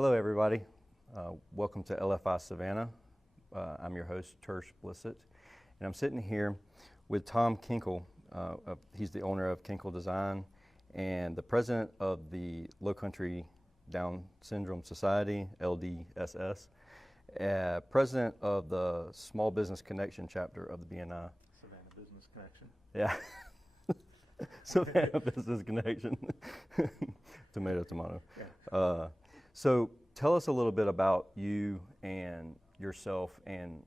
Hello, everybody. Welcome to LFI Savannah. I'm your host, Tersh Blissett, and I'm sitting here with Tom Kenkel. He's the owner of Kenkel Design and the president of the Lowcountry Down Syndrome Society, LDSS, president of the Small Business Connection chapter of the BNI. Savannah Business Connection. Yeah. Savannah Business Connection. Tomato, tomato. Yeah. So tell us a little bit about you and yourself. And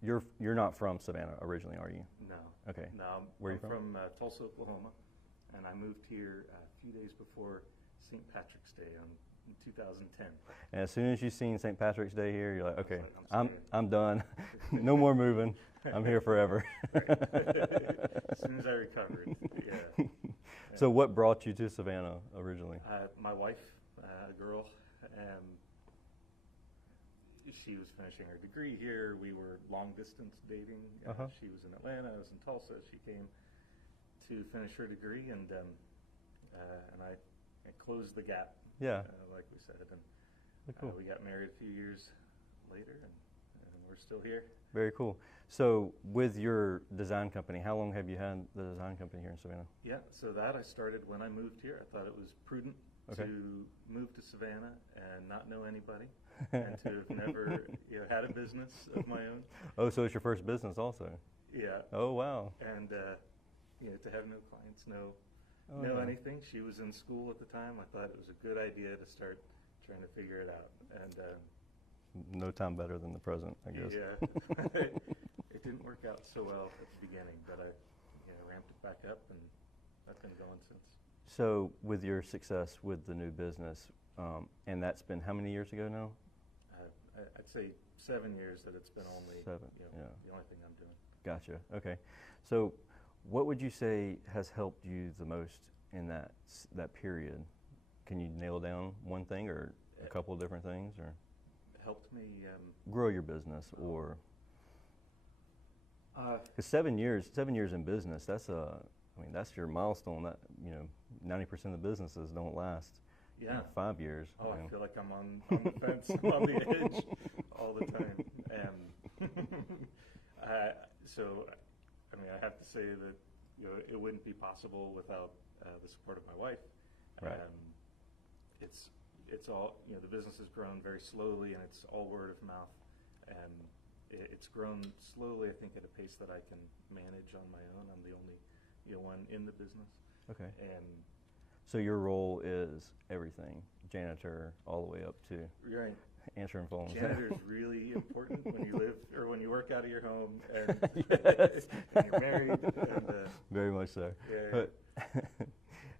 you're not from Savannah originally, are you? No. Okay. No, Where are you I'm from? from Tulsa, Oklahoma, and I moved here a few days before St. Patrick's Day in 2010. And as soon as you've seen St. Patrick's Day here, you're like, okay, I'm I'm done. No more moving. I'm here forever. As soon as I recovered, yeah. So what brought you to Savannah originally? My wife, a girl, she was finishing her degree here. We were long distance dating. She was in Atlanta, I was in Tulsa. She came to finish her degree, and I closed the gap. Yeah. Like we said, and Cool. we got married a few years later, and we're still here. Very cool. So with your design company, how long have you had the design company here in Savannah? Yeah, so that I started when I moved here. I thought it was prudent to move to Savannah and not know anybody, and to have never had a business of my own. Oh, so it's your first business also? Yeah. Oh, wow. And to have no clients, know yeah. anything. She was in school at the time. I thought it was a good idea to start trying to figure it out. And no time better than the present, I guess. Yeah. It didn't work out so well at the beginning, but I ramped it back up, and I've been going since. So with your success with the new business, and that's been how many years ago now? I'd say 7 years that it's been only 7, the only thing I'm doing. Gotcha. Okay. So what would you say has helped you the most in that period? Can you nail down one thing or a couple of different things, or helped me grow your business, or because 7 years in business, that's your milestone. That 90% of businesses don't last 5 years. Oh, I feel like I'm on the fence, I'm on the edge all the time. So I have to say that it wouldn't be possible without the support of my wife. Right. It's all the business has grown very slowly, and it's all word of mouth, and it's grown slowly, I think, at a pace that I can manage on my own. I'm the only one in the business. Okay. And so your role is everything, janitor all the way up to answering phones. Janitor is really important when you live or when you work out of your home, and, Yes. and you're married. And, very much so. Yeah.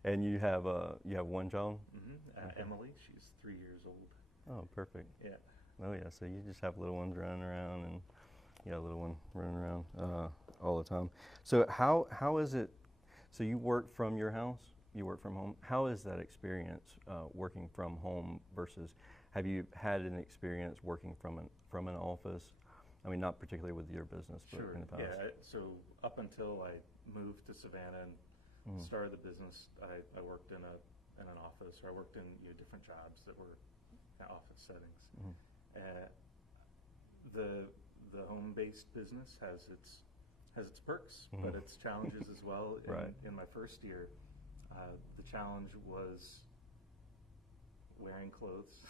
And you have one child? Mm-hmm. Emily, she's 3 years old. Oh, perfect. Yeah. Oh yeah, so you just have little ones running around, and little one running around all the time. So how is it? So you work from your house? You work from home. How is that experience working from home versus? Have you had an experience working from an office? I mean, not particularly with your business, but in the past. Yeah. So up until I moved to Savannah and started the business, I worked in an office, or I worked in different jobs that were office settings. Mm-hmm. The home-based business has its perks, Mm-hmm. but its challenges as well. Right. In my first year, the challenge was wearing clothes.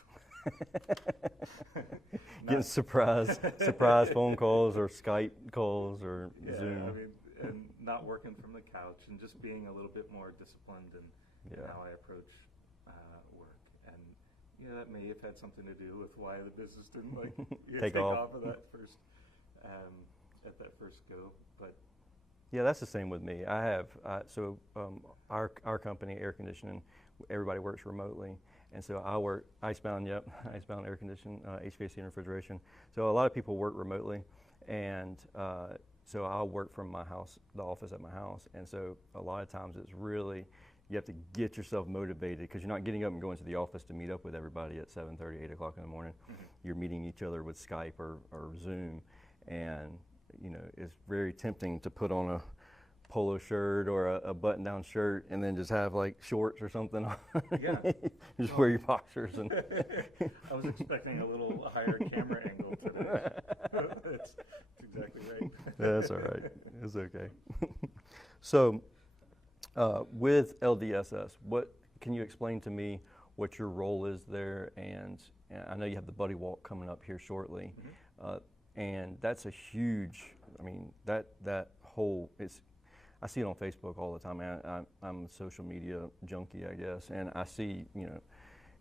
Getting surprise phone calls or Skype calls or Zoom. And not working from the couch, and just being a little bit more disciplined in how I approach work. And that may have had something to do with why the business didn't take off of that first at that first go. But yeah, that's the same with me. I have our company, air conditioning, everybody works remotely, and so I work icebound air conditioning, HVAC and refrigeration. So a lot of people work remotely, and so I'll work from my house, the office at my house, and so a lot of times it's really, you have to get yourself motivated, because you're not getting up and going to the office to meet up with everybody at 7:30, 8 o'clock in the morning. Mm-hmm. You're meeting each other with Skype or Zoom, and it's very tempting to put on polo shirt or a button-down shirt, and then just have like shorts or something on. Yeah. Just wear your boxers and. I was expecting a little higher camera angle today. That's exactly right. That's all right. It's okay. So, with LDSS, what can you explain to me what your role is there? And I know you have the Buddy Walk coming up here shortly, and that's a huge. I mean, that whole it's. I see it on Facebook all the time. I'm a social media junkie, I guess, and I see,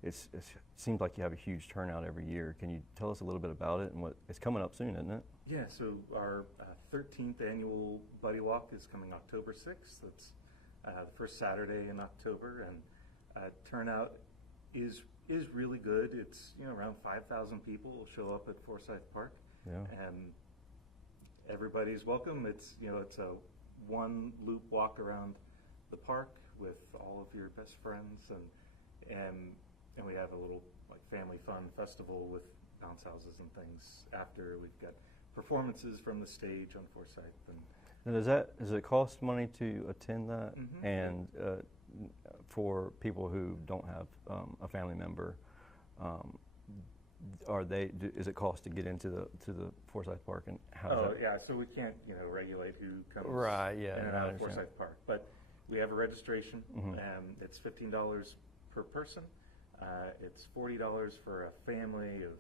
it seems like you have a huge turnout every year. Can you tell us a little bit about it and what it's coming up soon, isn't it? Yeah. So our 13th annual Buddy Walk is coming October 6th. That's the first Saturday in October, and turnout is really good. It's around 5,000 people will show up at Forsyth Park. Yeah. And everybody's welcome. It's it's a one loop walk around the park with all of your best friends, and we have a little like family fun festival with bounce houses and things after. We've got performances from the stage on Forsyth. And does it cost money to attend that? Mm-hmm. And for people who don't have a family member, is it cost to get into the Forsyth Park, and how? Yeah, so we can't regulate who comes right, yeah, in and out of Forsyth Park, but we have a registration. It's $15 per person. It's $40 for a family of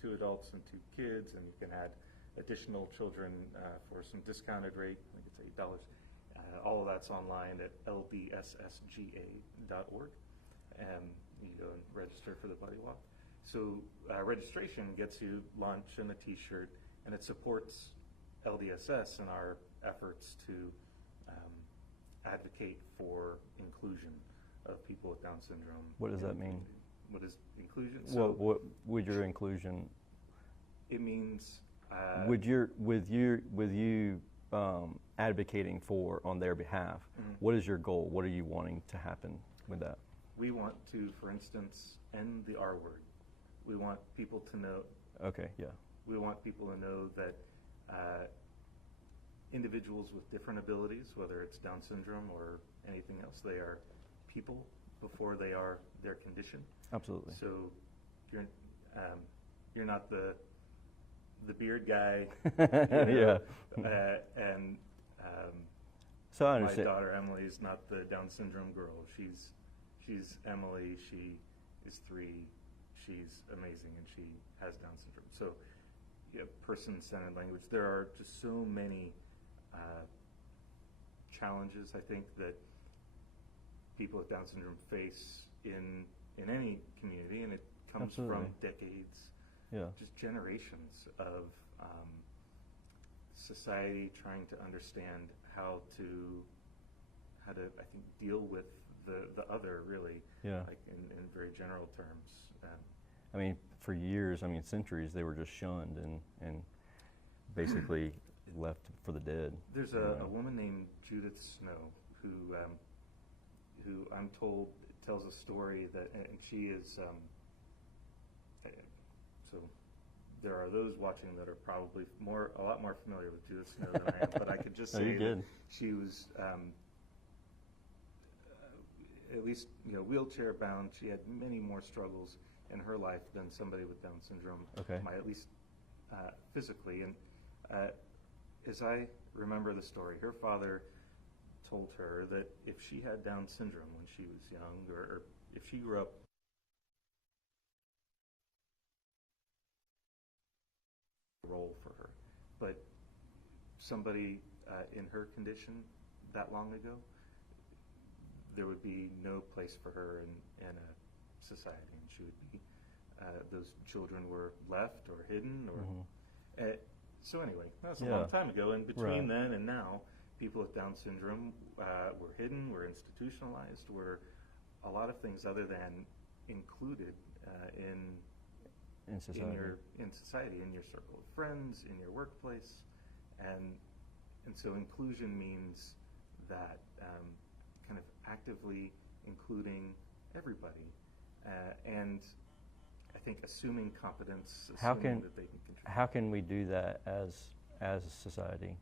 2 adults and 2 kids, and you can add additional children for some discounted rate. I think it's $8. All of that's online at LDSSGA.org, and you go and register for the Buddy Walk. So registration gets you lunch and a T-shirt, and it supports LDSS in our efforts to advocate for inclusion of people with Down syndrome. What does that mean? What is inclusion? So what would your inclusion? It means with you advocating for on their behalf. Mm-hmm. What is your goal? What are you wanting to happen with that? We want to, for instance, end the R word. We want people to know. Okay, yeah. We want people to know that individuals with different abilities, whether it's Down syndrome or anything else, they are people before they are their condition. Absolutely. So you're not the beard guy. Yeah. And so I understand. My daughter Emily is not the Down syndrome girl. She's Emily. She is 3. She's amazing, and she has Down syndrome. So, person-centered language. There are just so many challenges, I think, that people with Down syndrome face in any community, and it comes Absolutely. From decades, just generations of society trying to understand how to I think deal with the other, really, like in very general terms. I mean, for years, centuries, they were just shunned and basically left for the dead. There's a woman named Judith Snow who I'm told tells a story that, and she is, so there are those watching that are probably a lot more familiar with Judith Snow than I am, but I could just say that she was at least wheelchair bound. She had many more struggles in her life than somebody with Down syndrome might, at least physically. And as I remember the story, her father told her that if she had Down syndrome when she was young, or if she grew up role for her, but somebody in her condition that long ago, there would be no place for her in a society, and she would be those children were left or hidden, or so anyway, that's a long time ago. And between then and now, people with Down syndrome were hidden, were institutionalized, were a lot of things other than included in society, in your circle of friends, in your workplace, and so inclusion means that kind of actively including everybody, and I think assuming competence, assuming that they can contribute. How can we do that as a society?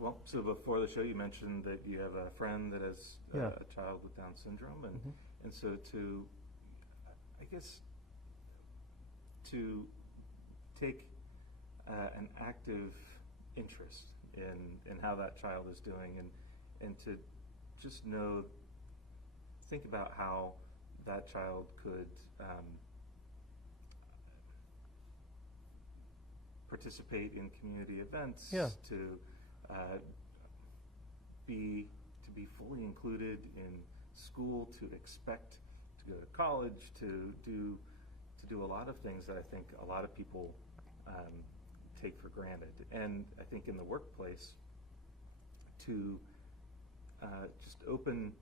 Well, so before the show, you mentioned that you have a friend that has a child with Down syndrome, and so I guess, to take an active interest in how that child is doing, and to just think about how that child could participate in community events, to be fully included in school, to expect to go to college, to do a lot of things that I think a lot of people take for granted. And I think in the workplace, to just open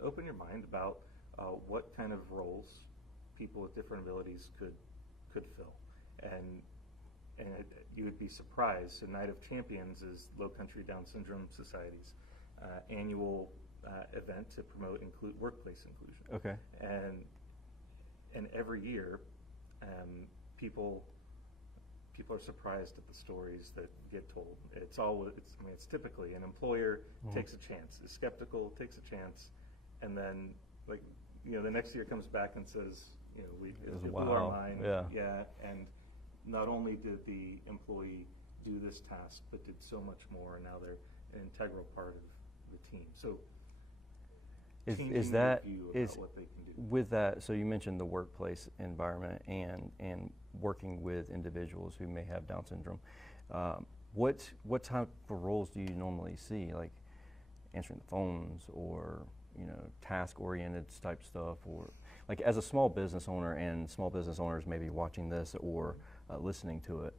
your mind about what kind of roles people with different abilities could fill. And you would be surprised. So Night of Champions is Lowcountry Down Syndrome Society's annual event to promote workplace inclusion. Okay. And every year, people are surprised at the stories that get told. It's typically an employer takes a chance, is skeptical, takes a chance, and then the next year comes back and says, it blew our mind. Yeah. And not only did the employee do this task, but did so much more, and now they're an integral part of the team. So is that what they can do. With that? So you mentioned the workplace environment and working with individuals who may have Down syndrome. What type of roles do you normally see, like answering the phones, or task-oriented type stuff, or like as a small business owner, and small business owners may be watching this or listening to it,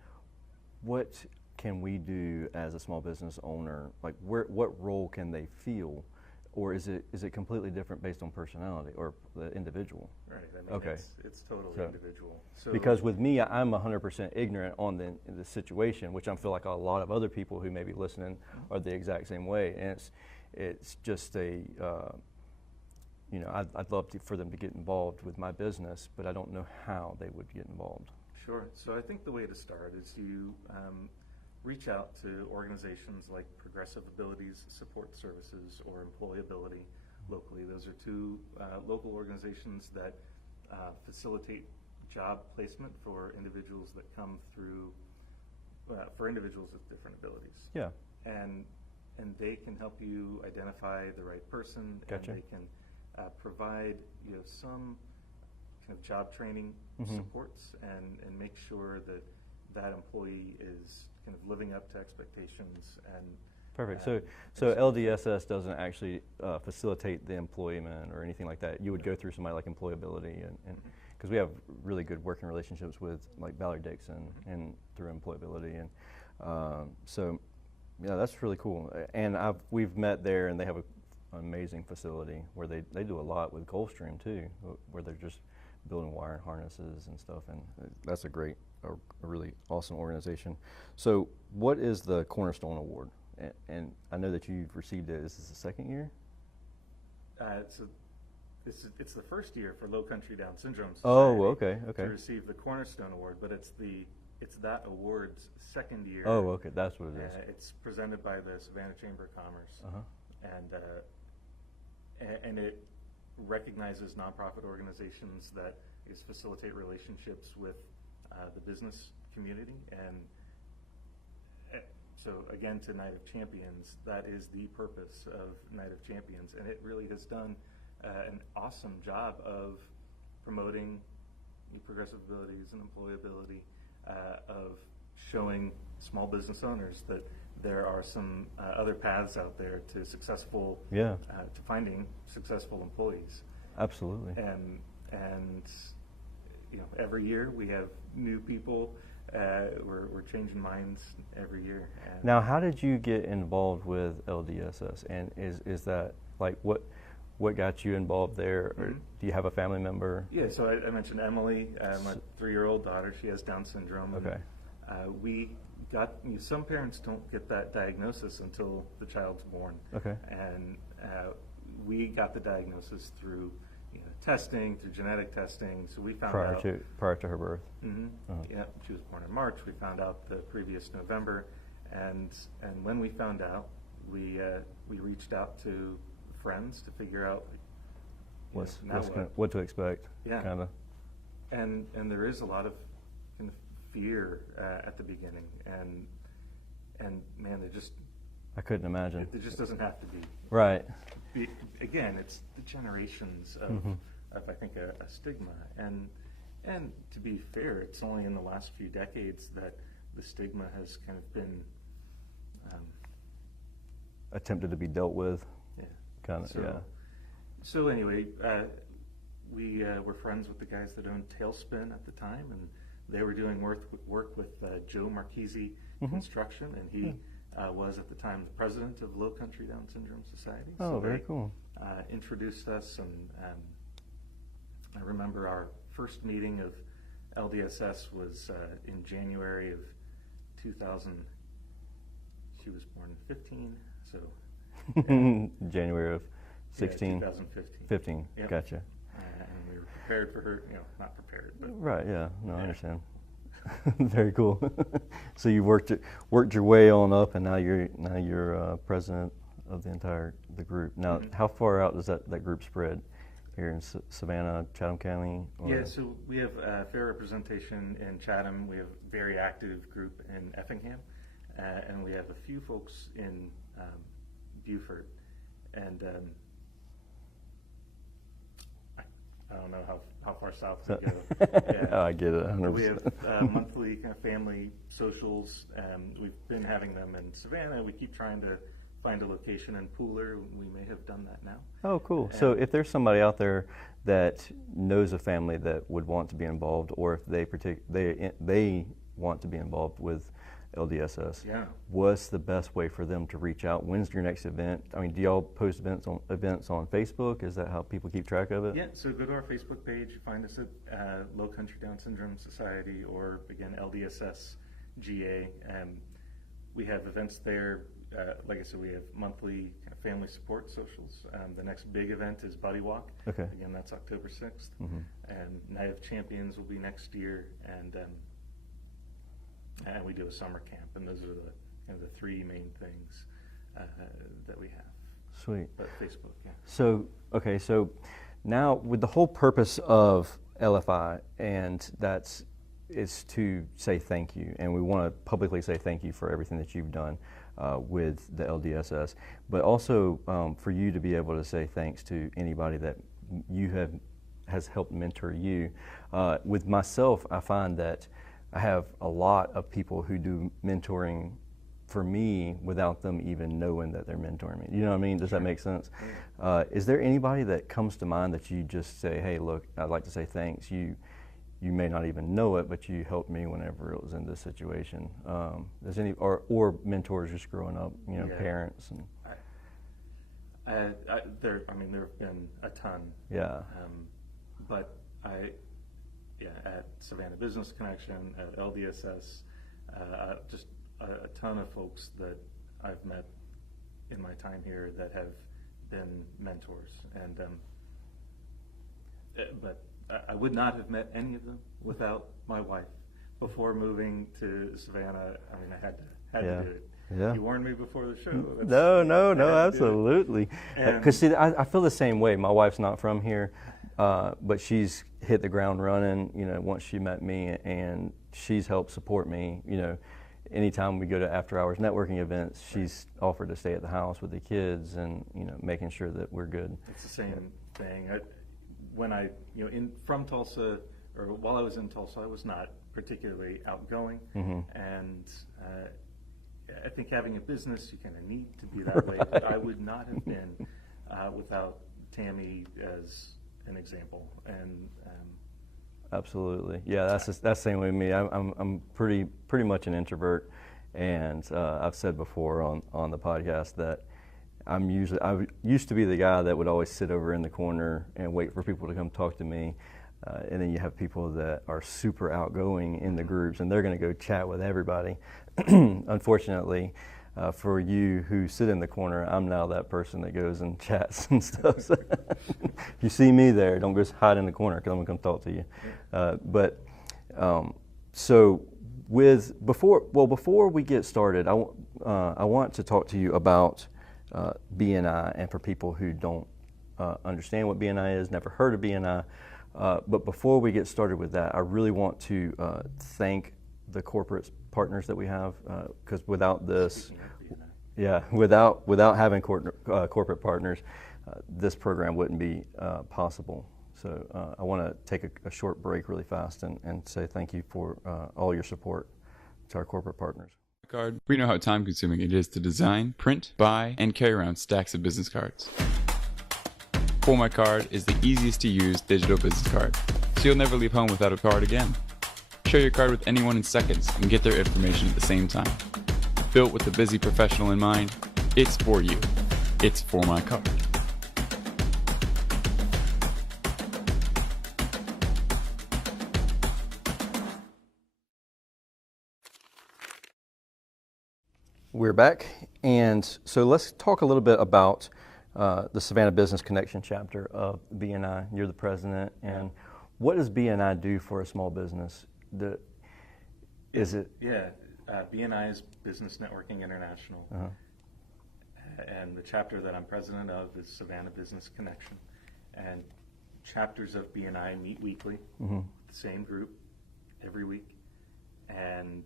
what can we do as a small business owner? Like what role can they feel? Or is it completely different based on personality or the individual? Right. I mean, it's totally individual. So because with me, I'm 100% ignorant on the situation, which I feel like a lot of other people who may be listening are the exact same way. And it's just I'd love for them to get involved with my business, but I don't know how they would get involved. Sure. So I think the way to start is you reach out to organizations like Progressive Abilities Support Services or Employability locally. Those are two local organizations that facilitate job placement for individuals that come through, for individuals with different abilities. Yeah. And they can help you identify the right person. Gotcha. And they can provide some kind of job training supports and make sure that employee is kind of living up to expectations. And perfect. So LDSS doesn't actually facilitate the employment or anything like that. You would go through somebody like Employability, and because we have really good working relationships with like Valerie Dixon and through Employability, and so yeah, that's really cool. And we've met there, and they have an amazing facility where they do a lot with Gulfstream too, where they're just building wire harnesses and stuff, and that's a really awesome organization. So what is the Cornerstone Award? And I know that you've received it. Is this the second year? It's the first year for Lowcountry Down Syndrome Society. Oh, okay. To receive the Cornerstone Award, but it's that award's second year. Oh, okay, that's what it is. It's presented by the Savannah Chamber of Commerce, and it recognizes nonprofit organizations that facilitate relationships with the business community. And so again, to Night of Champions, that is the purpose of Night of Champions, and it really has done an awesome job of promoting progressive abilities and employability, of showing small business owners that there are some other paths out there to to finding successful employees. Absolutely. And every year we have new people. We're changing minds every year. And now, how did you get involved with LDSS? And is that like what got you involved there? Or do you have a family member? Yeah, so I mentioned Emily, my 3-year-old daughter. She has Down syndrome. Okay. We got some parents don't get that diagnosis until the child's born. Okay. And we got the diagnosis through testing, through genetic testing. So we found out prior to her birth. Yeah, she was born in March. We found out the previous November, And when we found out, we reached out to friends to figure out what to expect. Yeah. Kind of. And there is a lot of kind of fear at the beginning, and man, I couldn't imagine. It just doesn't have to be. Right. Again, it's the generations of I think a stigma, and to be fair, it's only in the last few decades that the stigma has kind of been attempted to be dealt with. Yeah. Kind of. Yeah. So anyway, we were friends with the guys that owned Tailspin at the time, and they were doing work with Joe Marchese Construction, and he was at the time the president of Lowcountry Down Syndrome Society. Oh, so very they, cool. Introduced us, and I remember our first meeting of LDSS was in January of 2000. She was born in 15, so January of 16. Yeah, 2015. 15. Yep. Gotcha. And we were prepared for her, not prepared, but right. Yeah. No, I understand. Very cool. So you worked your way on up, and now you're president of the group. Now, how far out does that group spread? Here in Savannah, Chatham County? Or? Yeah, so we have fair representation in Chatham. We have a very active group in Effingham, and we have a few folks in Beaufort. And I don't know how far south we go. Yeah. Oh, I get it, 100%. We have monthly kind of family socials. We've been having them in Savannah. We keep trying to find a location in Pooler. We may have done that now. Oh, cool. So if there's somebody out there that knows a family that would want to be involved, or if they want to be involved with LDSS, what's the best way for them to reach out? When's your next event? I mean, do y'all post events on Facebook? Is that how people keep track of it? Yeah, so go to our Facebook page, find us at Lowcountry Down Syndrome Society, or again, LDSS GA. We have events there. Like I said, we have monthly kind of family support socials. The next big event is Buddy Walk. Okay. Again, that's October 6th. And Night of Champions will be next year. And we do a summer camp. And those are the three main things that we have. Sweet. But Facebook, yeah. So now with the whole purpose of LFI, and is to say thank you. And we want to publicly say thank you for everything that you've done with the LDSS, but also for you to be able to say thanks to anybody that has helped mentor you. With myself, I find that I have a lot of people who do mentoring for me without them even knowing that they're mentoring me. You know what I mean? Does that make sense? Is there anybody that comes to mind that you just say, hey, look, I'd like to say thanks. You may not even know it, but you helped me whenever it was in this situation. Does any or mentors just growing up, parents and. There have been a ton. Yeah. But at Savannah Business Connection, at LDSS, just a ton of folks that I've met in my time here that have been mentors, and but I would not have met any of them without my wife. Before moving to Savannah, I had to do it. Yeah. You warned me before the show. No, absolutely. Because see, I feel the same way. My wife's not from here, but she's hit the ground running. Once she met me, and she's helped support me. Anytime we go to after-hours networking events, she's offered to stay at the house with the kids, and making sure that we're good. It's the same thing. When I, from Tulsa, or while I was in Tulsa, I was not particularly outgoing, and I think having a business, you kind of need to be that way. But I would not have been without Tammy as an example. And absolutely, yeah, that's the same with me. I'm pretty much an introvert, and I've said before on the podcast that I used to be the guy that would always sit over in the corner and wait for people to come talk to me. And then you have people that are super outgoing in the groups, and they're going to go chat with everybody. Unfortunately, for you who sit in the corner, I'm now that person that goes and chats and stuff. So if you see me there, don't go hide in the corner because I'm going to come talk to you. So Before we get started, I want to talk to you about BNI, and for people who don't understand what BNI is, never heard of BNI. But before we get started with that, I really want to thank the corporate partners that we have, because without this, without having corporate partners, this program wouldn't be possible. So I want to take a short break really fast and say thank you for all your support to our corporate partners. We know how time-consuming it is to design, print, buy, and carry around stacks of business cards. For My Card is the easiest to use digital business card, so you'll never leave home without a card again. Share your card with anyone in seconds and get their information at the same time. Built with the busy professional in mind, it's for you. It's For My Card. We're back, and so let's talk a little bit about the Savannah Business Connection chapter of BNI. You're the president, and what does BNI do for a small business? BNI is Business Networking International, and the chapter that I'm president of is Savannah Business Connection, and chapters of BNI meet weekly, the same group every week, and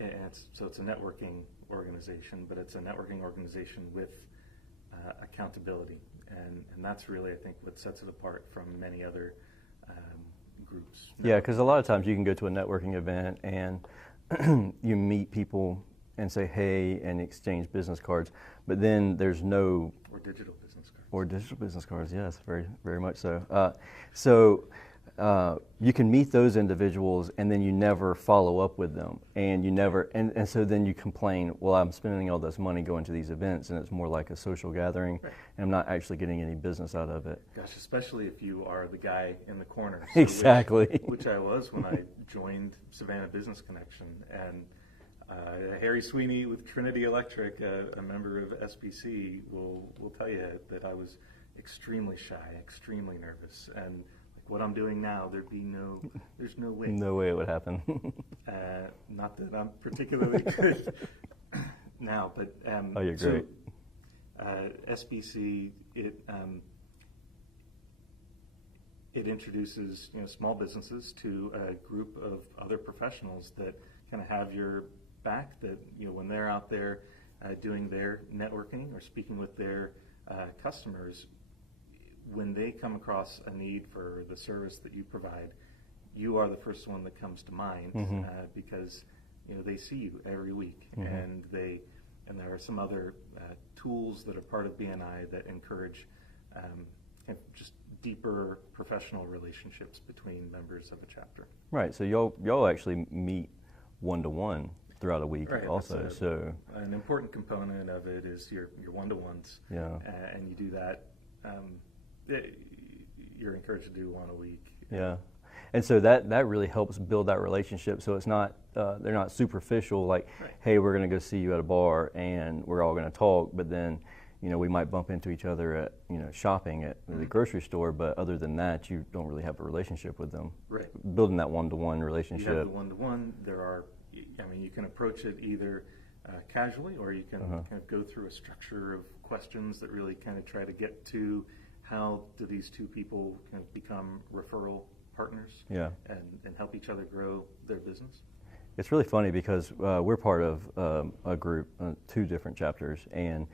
it's a networking organization, but it's a networking organization with accountability, and that's really, I think, what sets it apart from many other groups. Yeah, because a lot of times you can go to a networking event and you meet people and say hey and exchange business cards, but then there's no... Or digital business cards. Or digital business cards, yes, very, very much so. You can meet those individuals and then you never follow up with them, and you never, and so then you complain, well, I'm spending all this money going to these events and it's more like a social gathering, and I'm not actually getting any business out of it. Gosh, especially if you are the guy in the corner. So exactly. Which I was when I joined Savannah Business Connection, and Harry Sweeney with Trinity Electric, a member of SBC, will tell you that I was extremely shy, extremely nervous, and what I'm doing now, there's no way. No way it would happen. Not that I'm particularly good now, but oh, you're great. SBC, it introduces small businesses to a group of other professionals that kind of have your back. That when they're out there doing their networking or speaking with their customers, when they come across a need for the service that you provide, you are the first one that comes to mind, because they see you every week, and there are some other tools that are part of BNI that encourage just deeper professional relationships between members of a chapter. Right. So y'all actually meet one-to-one throughout a week, right, also. So an important component of it is your one-to-ones. Yeah. And you do that. You're encouraged to do one a week. Yeah, and so that really helps build that relationship. So it's not they're not superficial, like, right, hey, we're going to go see you at a bar and we're all going to talk, but then we might bump into each other at shopping at the grocery store, but other than that, you don't really have a relationship with them. Right. Building that one-to-one relationship. You have the one-to-one. You can approach it either casually, or you can kind of go through a structure of questions that really kind of try to get to how do these two people kind of become referral partners, and help each other grow their business. It's really funny because we're part of a group, 2 different chapters, and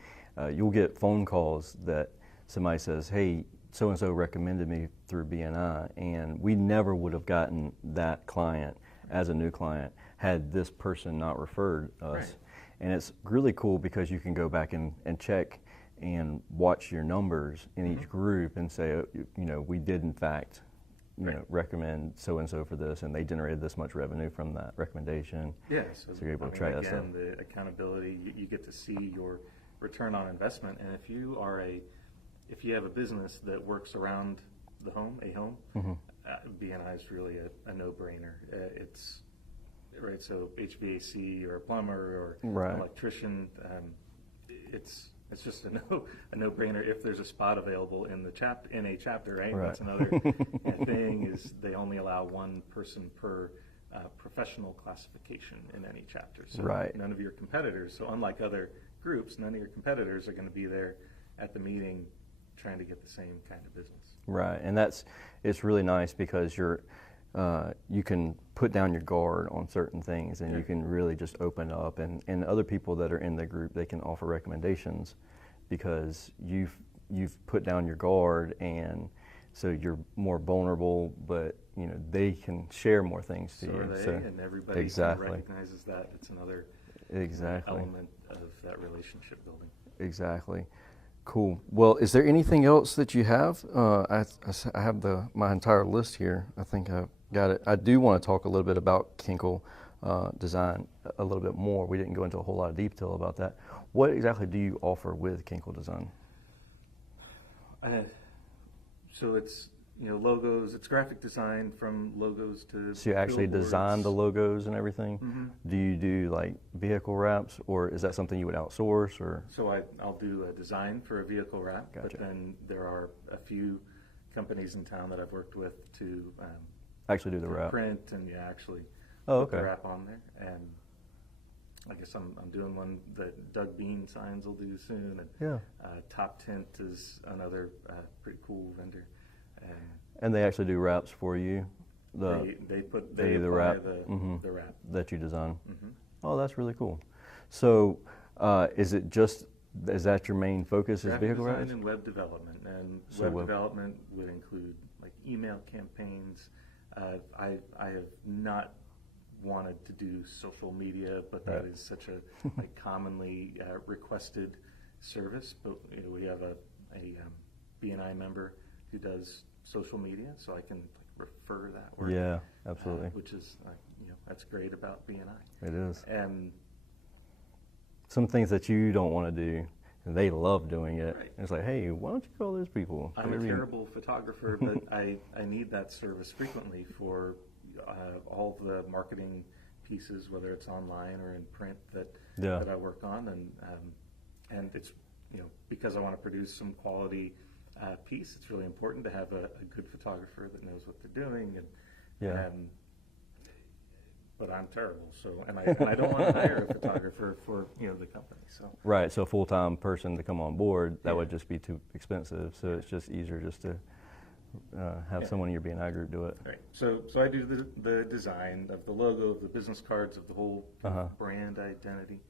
you'll get phone calls that somebody says, hey, so-and-so recommended me through BNI, and we never would have gotten that client as a new client had this person not referred us. Right. And it's really cool because you can go back and check and watch your numbers in each group and say, we did in fact, recommend so-and-so for this, and they generated this much revenue from that recommendation. Yeah, so you're able to track that stuff. Again, the accountability, you get to see your return on investment, and if you have a business that works around the home, BNI is really a no-brainer. It's right, so HVAC or a plumber or an electrician, it's just a no-brainer if there's a spot available in a chapter, right? That's another thing is they only allow one person per professional classification in any chapter. So right. none of your competitors, so unlike other groups, none of your competitors are going to be there at the meeting trying to get the same kind of business. Right, and it's really nice because you can put down your guard on certain things, and you can really just open up, and other people that are in the group, they can offer recommendations because you've put down your guard, and so you're more vulnerable, but they can share more things to you. So and everybody recognizes that. It's another element of that relationship building. Exactly. Cool. Well, is there anything else that you have? I have my entire list here. I think I've got it. I do want to talk a little bit about Kenkel Design a little bit more. We didn't go into a whole lot of detail about that. What exactly do you offer with Kenkel Design? So it's logos. It's graphic design from logos to. So you actually design the logos and everything. Mm-hmm. Do you do like vehicle wraps, or is that something you would outsource? Or so I'll do a design for a vehicle wrap, Gotcha. But then there are a few companies in town that I've worked with to actually do the wrap, print, and actually put the wrap on there. And I guess I'm doing one that Doug Bean Signs will do soon, and Top Tint is another pretty cool vendor. And they actually do wraps for you. They apply the wrap that you design. Mm-hmm. Oh, that's really cool. So, is that your main focus? Graphic is vehicle design wraps? and web development, and So web development would include like email campaigns. I have not wanted to do social media, but that is such a commonly requested service. But we have a BNI member who does social media, so I can refer that work. Yeah, absolutely. Which is that's great about BNI. It is. And some things that you don't want to do, and they love doing it. Right. It's like, hey, why don't you call those people? I'm a terrible photographer, but I need that service frequently for all the marketing pieces, whether it's online or in print that I work on, and it's because I want to produce some quality piece. It's really important to have a good photographer that knows what they're doing, and but I'm terrible, so and I don't want to hire a photographer for the company. So right, so a full-time person to come on board, that would just be too expensive. So it's just easier just to have someone in your BNI group do it. Right. So I do the design of the logo, of the business cards, of the whole brand identity.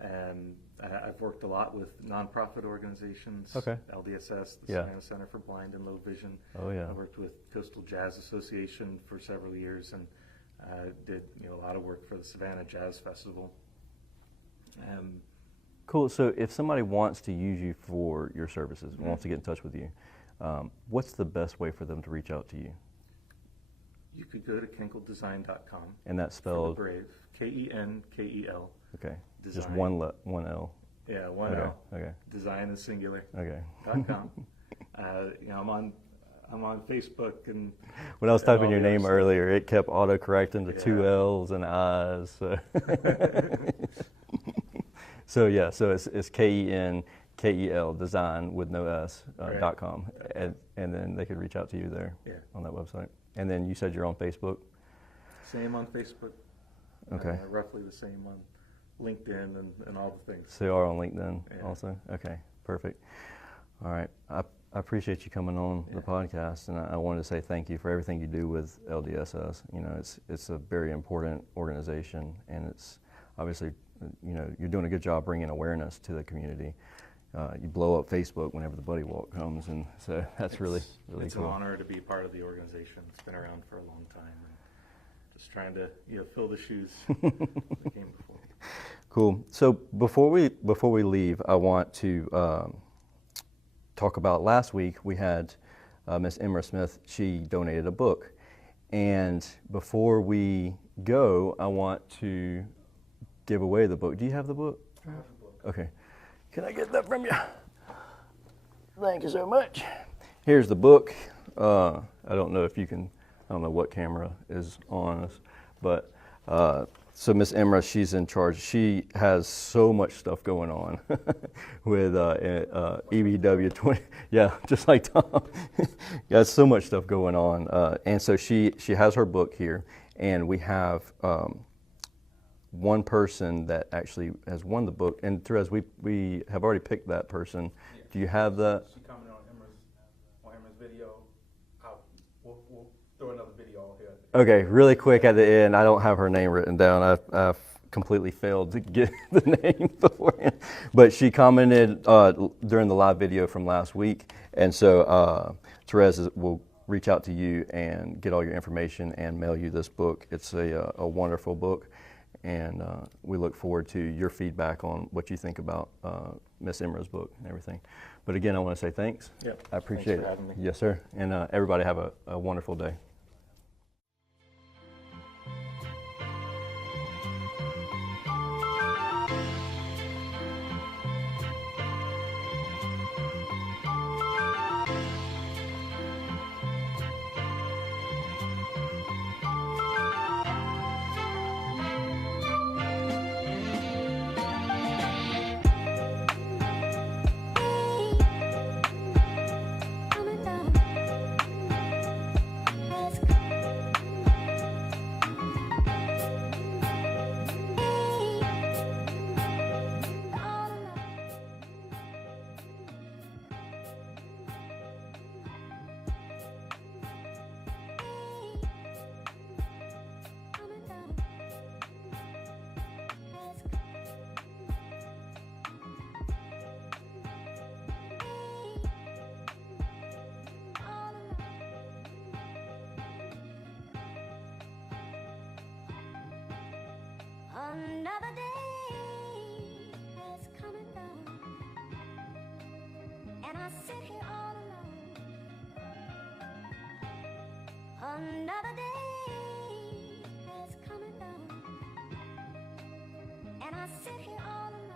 And I've worked a lot with nonprofit organizations, LDSS, the Savannah Center for Blind and Low Vision. Oh yeah. I worked with Coastal Jazz Association for several years, and did a lot of work for the Savannah Jazz Festival. Cool. So if somebody wants to use you for your services, wants to get in touch with you, what's the best way for them to reach out to you? You could go to kenkeldesign.com. And that's spelled? Brave. Kenkel. Okay. Design. Just one L. Yeah, one L. Okay. Design is singular. Okay. .com. I'm on Facebook, and when I was typing your name earlier, it kept autocorrecting to two L's and I's. So, so it's KENKEL Design with no S .com, and then they could reach out to you there on that website. And then you said you're on Facebook. Same on Facebook. Okay. Roughly the same on LinkedIn and all the things. So you are on LinkedIn also? Okay, perfect. All right. I appreciate you coming on the podcast, and I wanted to say thank you for everything you do with LDSS. It's a very important organization, and it's obviously, you're doing a good job bringing awareness to the community. You blow up Facebook whenever the Buddy Walk comes, and so that's really cool. It's an honor to be part of the organization. It's been around for a long time, and just trying to fill the shoes that came before. Cool. So before we leave, I want to talk about last week. We had Miss Emma Smith. She donated a book, and before we go, I want to give away the book. Do you have the book? I have the book. Okay. Can I get that from you? Thank you so much. Here's the book. I don't know if you can. I don't know what camera is on us, but so Miss Emma, she's in charge. She has so much stuff going on with EBW 20. Yeah, just like Tom. Got so much stuff going on, and so she has her book here, and we have one person that actually has won the book. And Therese, we have already picked that person. Yeah. Do you have the? She commented on Emma's video. We'll throw another video on here. Okay, really quick at the end. I don't have her name written down. I've completely failed to get the name beforehand. But she commented during the live video from last week. And so Therese will reach out to you and get all your information and mail you this book. It's a wonderful book. And we look forward to your feedback on what you think about Miss Emra's book and everything. But again, I want to say thanks. Yep. I appreciate Thanks for it. having me. Yes, sir. And everybody have a wonderful day. Another day has come and gone, and I sit here all alone. Another day has come and gone, and I sit here all alone.